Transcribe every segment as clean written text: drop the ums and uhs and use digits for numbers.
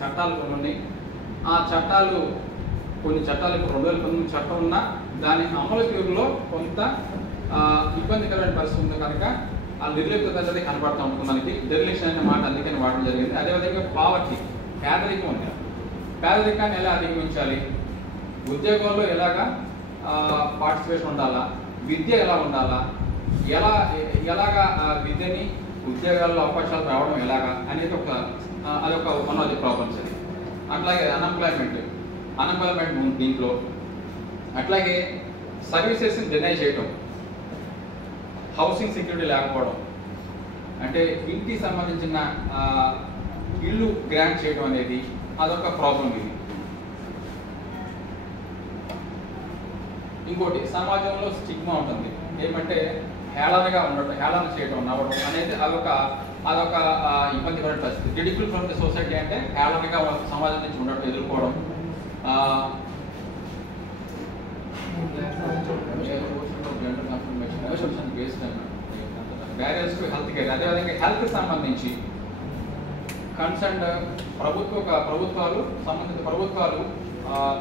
చట్టాలు కొన్ని ఉన్నాయి. ఆ చట్టాలు కొన్ని చట్టాలు 2019 చట్టం ఉన్నా దాని అమలు తీరులో కొంత ఇబ్బందికరమైన పరిస్థితి ఉంది కనుక ఆ నిర్లిప్తత అనేది కనపడుతూ ఉంటుంది మనకి. డెరిలిక్షన్ అనే మాట అందుకని వాడడం జరిగింది. అదేవిధంగా పావర్టీ, పేదరికం ఉంది. పేదరికాన్ని ఎలా అధిగమించాలి, ఉద్యోగంలో ఎలాగా పార్టిసిపేషన్ ఉండాలా, విద్య ఎలా ఉండాలా, ఎలాగా విద్యని ఉద్యోగాల్లో అవకాశాలు రావడం ఎలాగా అనేది అదొక వన్ ఆఫ్ ది ప్రాబ్లమ్స్ అది. అట్లాగే అన్ఎంప్లాయ్మెంట్ దీంట్లో, అట్లాగే సర్వీసెస్ని డినై చేయటం, హౌసింగ్ సెక్యూరిటీ లేకపోవడం, అంటే ఇంటికి సంబంధించిన ఇల్లు గ్రాంట్ చేయడం అనేది అదొక ప్రాబ్లం ఇది. ఇంకోటి సమాజంలో స్టిగ్మా ఉంటుంది, ఏమంటే హేళనగా ఉండటం, హేళన చేయడం, నవ్వడం అనేది అదొక ఇబ్బందికరమైన పరిస్థితి. రిడిక్యూల్ ఫ్రమ్ ది సొసైటీ అంటే హేళనగా సమాజం నుంచి ఉండటం, ఎదుర్కోవడం. బ్యారియర్స్ టు హెల్త్ కేర్, అదేవిధంగా హెల్త్కి సంబంధించి కన్సర్న్ సంబంధిత ప్రభుత్వాలు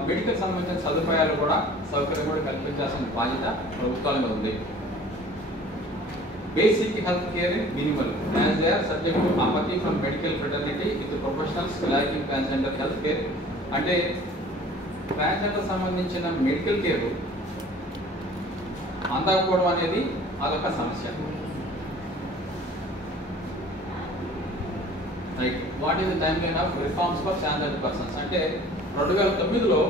మెడికల్ సంబంధించిన సదుపాయాలు కూడా సౌకర్యం కూడా కల్పించాల్సిన బాధ్యత ప్రభుత్వాల మీద ఉంది. Basic health care in minimal as they are subject to apathy from medical fraternity with professionals lacking transgender health care. అంటే ట్రాన్స్జెండర్ సంబంధించిన మెడికల్ కేర్ అందకపోవడం అనేది అదొక సమస్య. Right, what is the timeline of reforms for transgender persons అంటే 2009లో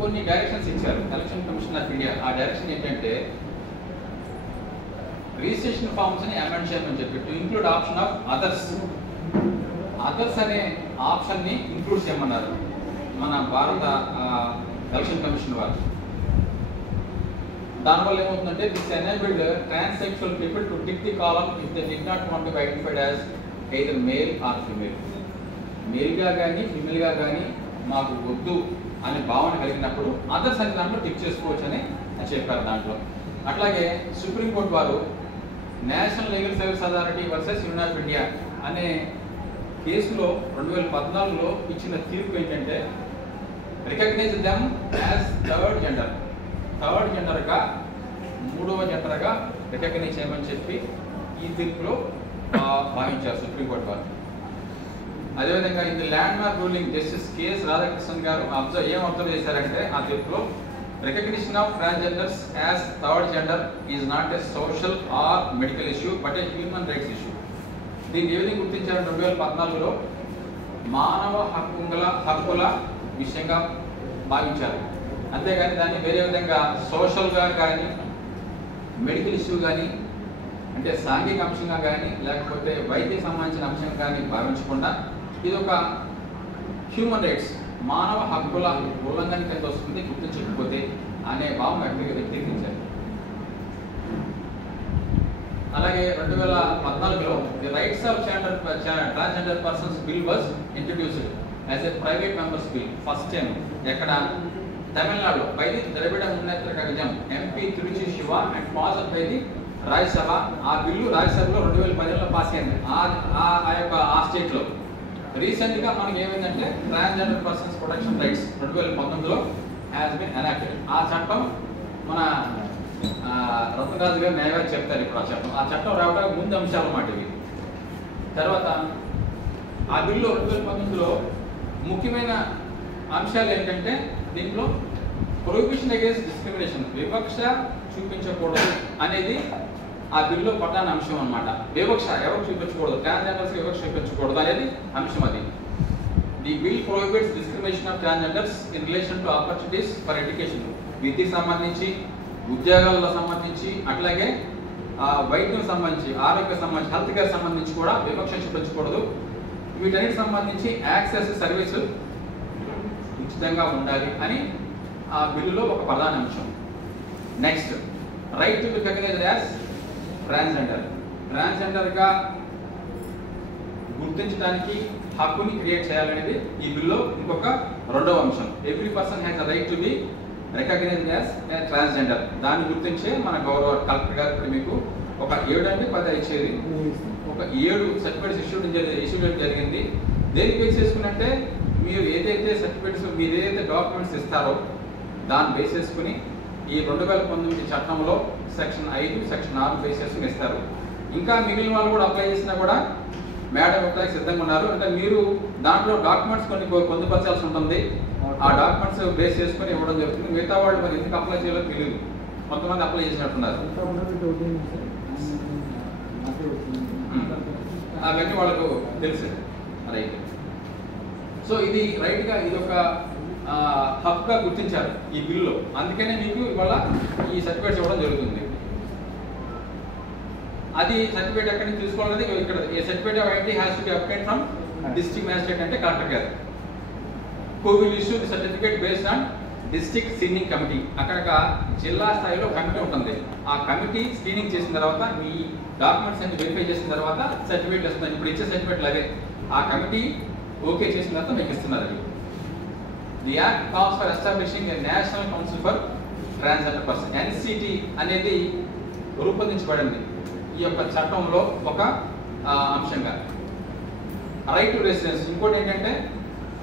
కొన్ని directions ఇచ్చారు ఎలక్షన్ కమిషన్ ఆఫ్ ఇండియా. ఆ డైరెక్షన్ ఏంటంటే రిజిస్ట్రేషన్ ఫార్మ్స్ ని అమెండ్ చేయమని చెప్పి to include option of others అనే ఆప్షన్ ని ఇంక్లూడ్ చేయమన్నారు మన భారత ఎలక్షన్ కమిషన్ వారు. దానివల్ల ఏమవుతుందంటే this enabled transsexual people to tick the column if they did not want to be identified as either male or female. మేల్గా కానీ ఫిమేల్గా కానీ మాకు వద్దు అనే భావన కలిగినప్పుడు అదర్స్ అనే దాంట్లో టిక్ చేసుకోవచ్చు అని చెప్పారు దాంట్లో. అట్లాగే సుప్రీంకోర్టు వారు national legal service authority versus union of India అనే కేసులో 2014లో ఇచ్చిన తీర్పు ఏంటంటే రికగ్నైజ్ దెమ్ యాజ్ థర్డ్ జెండర్గా మూడవ జెండర్గా రికగ్నైజ్ చేయమని చెప్పి ఈ తీర్పులో భావించారు సుప్రీంకోర్టు వారు. అదేవిధంగా ఇది land mark ruling justice KS Radhakrishnan గారు ఏం అబ్జర్వ్ చేశారంటే ఆ తీర్పులో recognition of transgenders as third gender is not a social or medical issue but a human rights issue. దీన్ని ఏ విధంగా గుర్తించారు 2014లో మానవ హక్కుల విషయంగా భావించారు. అంతేగాని దాన్ని వేరే విధంగా సోషల్గా కానీ మెడికల్ ఇష్యూ కానీ అంటే సాంఘిక అంశంగా కానీ లేకపోతే వైద్య సంబంధించిన అంశంగా కానీ భావించకుండా ఇది ఒక హ్యూమన్ రైట్స్ మానవ హక్కుల ఉల్లంఘన కింద వస్తుంది గుర్తించకపోతే అనే భావం వ్యక్తీకరించారు. అలాగే 2014లో the rights of transgender persons bill was introduced as a private members bill first time ఎక్కడ తమిళనాడులో by the Dravida Munnetra Kazhagam MP Tiruchi Siva and passed by the Rajya Sabha. ఆ బిల్లు రాజ్యసభలో 2015లో పాస్ అయింది ఆ స్టేట్లో. రీసెంట్గా మనకి ఏమైందంటే ట్రాన్స్జెండర్ పర్సన్స్ ప్రొటెక్షన్ రైట్స్ 2019లో హ్యాస్ బీన్ ఎనాక్టెడ్. ఆ చట్టం మన రత్నరాజు గారు న్యాయవాది చెప్తారు ఇప్పుడు ఆ చట్టం రావడానికి ముందు అంశాలు అన్నమాట ఇవి. తర్వాత ఆ బిల్లు 2019లో ముఖ్యమైన అంశాలు ఏంటంటే దీంట్లో ప్రొహిబిషన్ అగేన్స్ట్ డిస్క్రిమినేషన్, వివక్ష చూపించకూడదు అనేది ఆ బిల్లులో ప్రధాన అంశం అన్నమాట. వివక్ష ఎవరు చూపించకూడదు, ట్రాన్స్జెండర్స్ వివక్ష చూపించకూడదు అనేది అంశం అది. The bill prohibits discrimination of transgenders in relation to opportunities for education, విద్యకు సంబంధించి ఉద్యోగాల్లో సంబంధించి అట్లాగే వైద్యం సంబంధించి ఆరోగ్య సంబంధించి హెల్త్ కేర్ సంబంధించి కూడా వివక్ష చూపించకూడదు. వీటన్నిటికి సంబంధించి యాక్సెస్ సర్వీసు ఉచితంగా ఉండాలి అని ఆ బిల్లులో ఒక ప్రధాన అంశం. Next right to be recognised as ట్రాన్స్జెండర్గా గుర్తించడానికి హక్కుని క్రియేట్ చేయాలనేది ఈ బిల్లో ఇంకొక రెండవ అంశం. Every person has the right to be recognised as transgender. దాన్ని గుర్తించే మన గౌరవ కలెక్టర్ గారు ఇప్పుడు మీకు ఒక 7 అంటే 10 ఇచ్చేది ఒక 7 సర్టిఫికేట్స్ ఇష్యూ జరిగింది. దేనికి బేస్ చేసుకున్నట్టే మీరు ఏదైతే సర్టిఫికేట్స్ మీరు ఏదైతే డాక్యుమెంట్స్ ఇస్తారో దాన్ని బేస్ చేసుకుని ఈ 2019 చట్టంలో సెక్షన్ 5 సెక్షన్ 6 బేస్ చేసుకుని ఇస్తారు. ఇంకా మిగిలిన వాళ్ళు కూడా అప్లై చేసినా కూడా మేడం ఇవ్వడానికి సిద్ధంగా ఉన్నారు. అంటే మీరు దాంట్లో డాక్యుమెంట్స్ కొన్ని పొందుపరచాల్సి ఉంటుంది. ఆ డాక్యుమెంట్స్ బేస్ చేసుకుని ఇవ్వడం జరుగుతుంది. మిగతా వాళ్ళు మరి ఎందుకు అప్లై చేయాలో తెలియదు, కొంతమంది అప్లై చేసినట్టున్నారు. అవన్నీ వాళ్ళకు తెలుసు. రైట్. సో ఇది రైట్గా ఇది ఒక హక్గా గుర్తించారు ఈ బిల్లులో. అందుకనే మీకు ఇవాళ ఈ సర్టిఫికేట్స్ ఇవ్వడం జరుగుతుంది. అది సర్టిఫికేట్ ఎక్కడి నుంచి తీసుకోవాలనేది ఇక్కడ ఈ certificate of identity has to be obtained from district magistrate అంటే కలెక్టర్ గారు. Who will issue the certificate based on district screening committee. అక్కడ జిల్లా స్థాయిలో కమిటీ ఉంటుంది. ఆ కమిటీ స్క్రీనింగ్ చేసిన తర్వాత మీ డాక్యుమెంట్స్ అన్ని వెరిఫై చేసిన తర్వాత సర్టిఫికేట్ వస్తుంది. ఇప్పుడు ఇచ్చే సర్టిఫికేట్లు అవే. ఆ కమిటీ ఓకే చేసిన తర్వాత మీకు ఇస్తున్నారు. అది the act calls for establishing a national council for transgender person. NCT అనేది రూపొందించబడింది ఈ యొక్క చట్టంలో ఒక అంశంగా. రైట్ టు రెసిడెన్స్ ఇంకోటి ఏంటంటే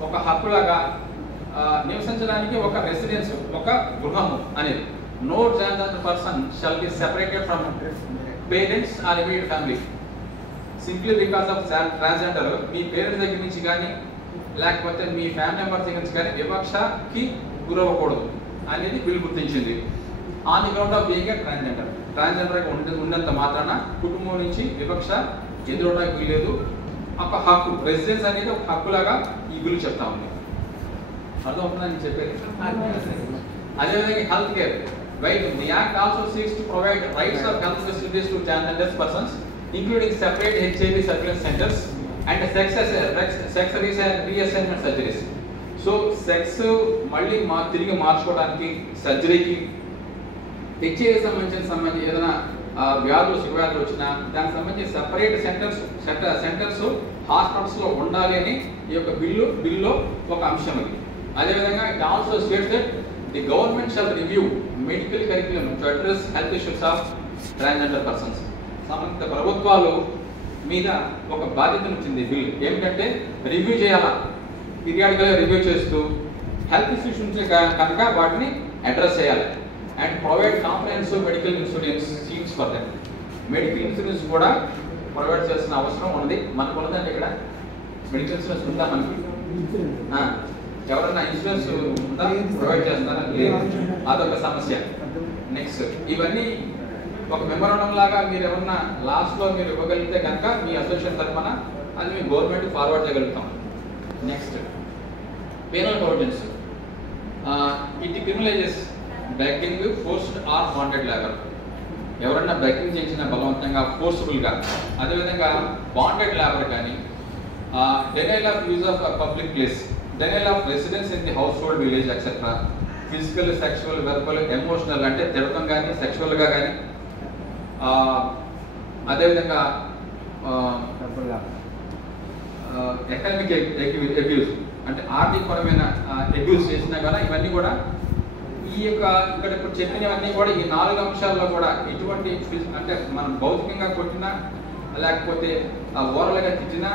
ఒక హక్కులాగా నివసించడానికి ఒక రెసిడెన్స్, ఒక గృహము అనేది. No transgender person shall be separated from parents or immediate family simply because of transgender. మీ పేరెంట్స్ దగ్గర నుంచి కానీ లేకపోతే మీ ఫ్యామిలీ మెంబర్స్ దగ్గర నుంచి కానీ వివక్షకి గురవ్వకూడదు అనేది బిల్ గుర్తించింది. On the ground of being a transgender. ట్రాన్స్జెండర్గా ఉన్నంత మాత్రాన కుటుంబం నుంచి వివక్ష ఎదురవడానికి వీల్లేదు. ఒక హక్కు, రెసిడెన్స్ అనేది ఒక హక్కులాగా ఈ బిల్లు చెప్తా ఉంది. అర్థమవుతుందని నేను చెప్పేది. అదేవిధంగా health care. Right. The Act also seeks to provide rights of health facilities to transgender persons, including separate HIV surveillance centers and sex reassignment surgeries. So, sex మళ్ళీ తిరిగి మార్చుకోవడానికి సర్జరీకి HIV సంబంధించి ఏదైనా వ్యాధులు శివ్యాధులు వచ్చినా దానికి సంబంధించి సెపరేట్ సెంటర్స్ హాస్పిటల్స్లో ఉండాలి అని ఈ యొక్క బిల్లులో ఒక అంశం అది. అదేవిధంగా it also states that the government shall review medical curriculum to address health issues of transgender persons. సంబంధిత ప్రభుత్వాలు మీద ఒక బాధ్యతను వచ్చింది బిల్. ఏమిటంటే రివ్యూ చేయాలా, పీరియాడికల్గా రివ్యూ చేస్తూ హెల్త్ ఇష్యూస్ నుంచి కనుక వాటిని అడ్రస్ చేయాలి. And provide comprehensive medical insurance schemes for them. Medical insurance కూడా ప్రొవైడ్ చేయాల్సిన అవసరం ఉంది. మనకు ఉన్నదంటే ఇక్కడ మెడికల్ ఇన్సూరెన్స్ ఉందా మనకి? ఎవరైనా ఇన్సూరెన్స్ ఉందా? ప్రొవైడ్ చేస్తారా? లేదు. అదొక సమస్య. నెక్స్ట్ ఇవన్నీ ఒక మెమోరాండం లాగా మీరు ఏమన్నా లాస్ట్లో మీరు ఇవ్వగలిగితే కనుక మీ అసోసియేషన్ తరఫున అది మీ గవర్నమెంట్ ఫార్వర్డ్ చేయగలుగుతాం. Next penal provisions. It criminalises begging, forced or bonded labour. ఎవరన్నా బెగ్గింగ్ చేసిన బలవంతంగా, ఫోర్స్ఫుల్గా, అదేవిధంగా బాండెడ్ లేబర్ కానీ, denial of use of public place, denial of residence in the household village etcetera, physical, sexual, verbal, emotional అంటే తిరగడం కానీ సెక్షువల్గా కానీ, అదేవిధంగా ఎకనామిక్ అబ్యూస్ అంటే ఆర్థికపరమైన అబ్యూస్ చేసినా కానీ ఇవన్నీ కూడా ఈ యొక్క ఇక్కడ ఇప్పుడు చెప్పినవన్నీ కూడా ఈ 4 అంశాల్లో కూడా ఎటువంటి అంటే మనం భౌతికంగా కొట్టినా లేకపోతే ఓరల్గా తిట్టినా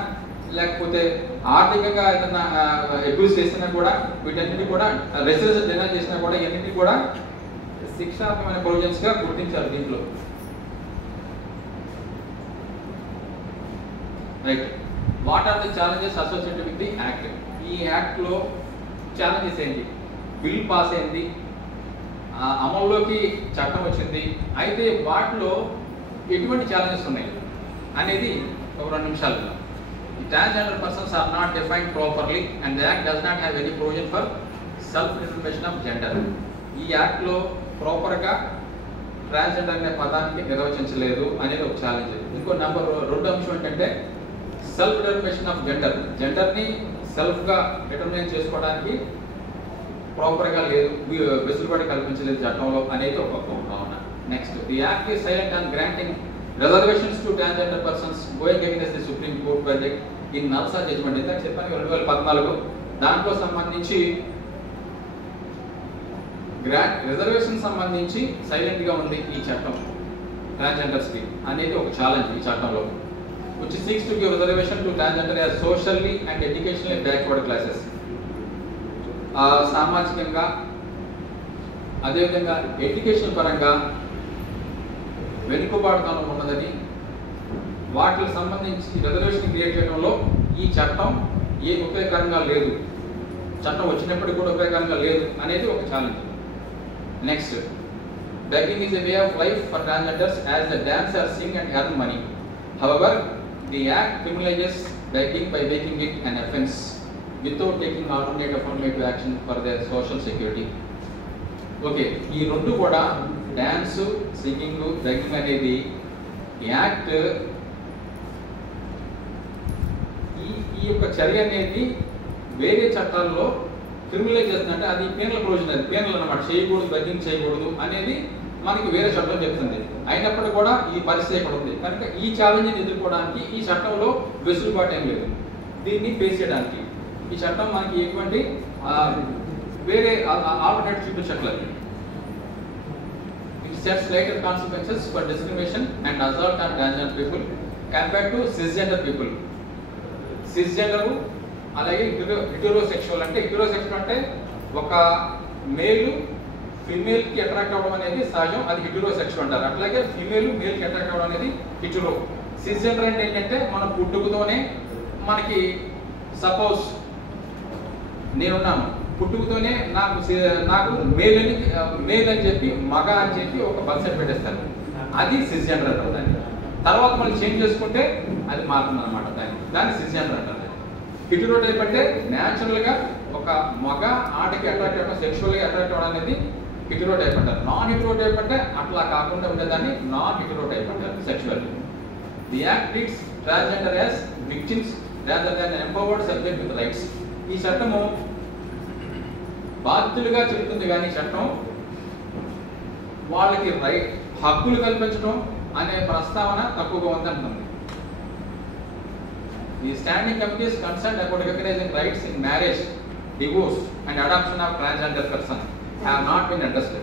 లేకపోతే ఆర్థికంగా ఏదైనా అబ్యూస్ చేసినా కూడా వీటన్నిటి కూడా రెసిడెన్స్ డినై చేసినా కూడా ఇవన్నీ కూడా శిక్షాత్మకమైన ప్రొవిజన్స్గా గుర్తించారు దీంట్లో. Right. What are the challenges associated with the act? ఈ యాక్ట్లో ఛాలెంజెస్ ఏంటి? బిల్ పాస్ అయింది, అమల్లోకి చట్టం వచ్చింది, అయితే వాటిలో ఎటువంటి ఛాలెంజెస్ ఉన్నాయి అనేది ఒక 2 నిమిషాల్లో. The transgender persons are not defined properly and the act does not have any provision for self-determination of gender. ఈ యాక్ట్లో ప్రాపర్గా ట్రాన్స్జెండర్ అనే పదానికి నిర్వచించలేదు అనేది ఒక ఛాలెంజ్. ఇంకో నెంబర్ 2 అంశం ఏంటంటే సెల్ఫ్ డిటర్మినేషన్ ఆఫ్ జెండర్. జెండర్ని సెల్ఫ్గా డిటర్మినేట్ చేసుకోవడానికి ప్రాపర్గా లేదు, వెసులుబాటు కల్పించలేదు చట్టంలో అనేది ఒక భావన. Next, the act is silent on granting reservations to transgender persons going against the supreme court verdict in NALSA judgment. ఇందాక చెప్పాను 2014 దాంట్లో సంబంధించి రిజర్వేషన్ సంబంధించి సైలెంట్గా ఉంది ఈ చట్టం ట్రాన్స్జెండర్స్కి అనేది ఒక ఛాలెంజ్ ఈ చట్టంలో. which seeks to give reservation to transgender as socially and educationally backward classes. సామాజికంగా అదేవిధంగా ఎడ్యుకేషన్ పరంగా వెనుకబాటుతనం ఉన్నదని, వాటికి సంబంధించి రిజర్వేషన్ క్రియేట్ చేయడంలో ఈ చట్టం ఏ ఉపయోగకరంగా లేదు, చట్టం వచ్చినప్పటికీ కూడా ఉపయోగకరంగా లేదు అనేది ఒక challenge. Next, begging is a way of life for transgenders as they dance or sing and earn money. However, the act criminalizes begging by making it an offence without taking alternative affirmative action for their social security. Okay, ఈ రెండు కూడా dance, singing, begging అనేది act ఈ యొక్క చర్య అనేది వేరే చట్టాల్లో క్రిమినలైజ్ చేస్తుందంటే అది పీనల్ ప్రొవిజన్, అది పీనల్ అన్నమాట. చేయకూడదు, బెగ్గింగ్ చేయకూడదు అనేది మనకి వేరే చట్టం చెప్తుంది. అయినప్పటికీ కూడా ఈ పరిస్థితి ఇక్కడ ఉంది. కనుక ఈ ఛాలెంజ్ని ఎదుర్కోవడానికి ఈ చట్టంలో వెసులుబాటు ఏం లేదు. దీన్ని ఫేస్ చేయడానికి ఈ చట్టం మనకి ఎటువంటి వేరే ఆల్టర్నేటివ్ చూపించట్లేదు. It sets lighter consequences for discrimination and assault on transgender people compared to cisgender people. Cisgender అలాగే హెటెరోసెక్షువల్. అంటే హెటెరోసెక్షువల్ అంటే ఒక మేలు ఫిమేల్కి అట్రాక్ట్ అవ్వడం అనేది సహజం, అది హెటెరోసెక్షువల్ అంటారు. అట్లాగే ఫిమేల్ మేల్కి అట్రాక్ట్ అవ్వడం అనేది హెటెరో. సిస్జెండర్ అంటే ఏంటంటే మన పుట్టుకతోనే మనకి సపోజ్ నేనున్నాను, పుట్టుకతోనే నాకు మేల్ అని చెప్పి మగ అని చెప్పి ఒక బర్త్ సర్టిఫికేట్ పెట్టేస్తారు, అది సిస్జెండర్ అంటారు. దాన్ని తర్వాత మళ్ళీ చేంజ్ చేసుకుంటే అది మారుతుంది అనమాట. దాన్ని సిస్జెండర్ అంటారు. హెటెరో టైప్ అంటే న్యాచురల్ గా ఒక మగ ఆటకి అట్రాక్ట్ అవ్వడం, సెక్షువల్ గా అట్రాక్ట్ అవ్వడం అనేది హెటెరో టైప్ అంటారు. నాన్ హెటెరో టైప్ అంటే అట్లా కాకుండా ఉండేదాన్ని నాన్ హెటెరో టైప్ అంటారు. Sexual. The act treats transgender as victims rather than empowered subject with rights. ఈ చట్టము బాధ్యులుగా చెబుతుంది కానీ చట్టం వాళ్ళకి హక్కులు కల్పించడం అనే ప్రస్తావన తక్కువగా ఉందంటుంది. The standing committee is concerned about recognizing rights in marriage, divorce and adoption of transgender persons have not been addressed.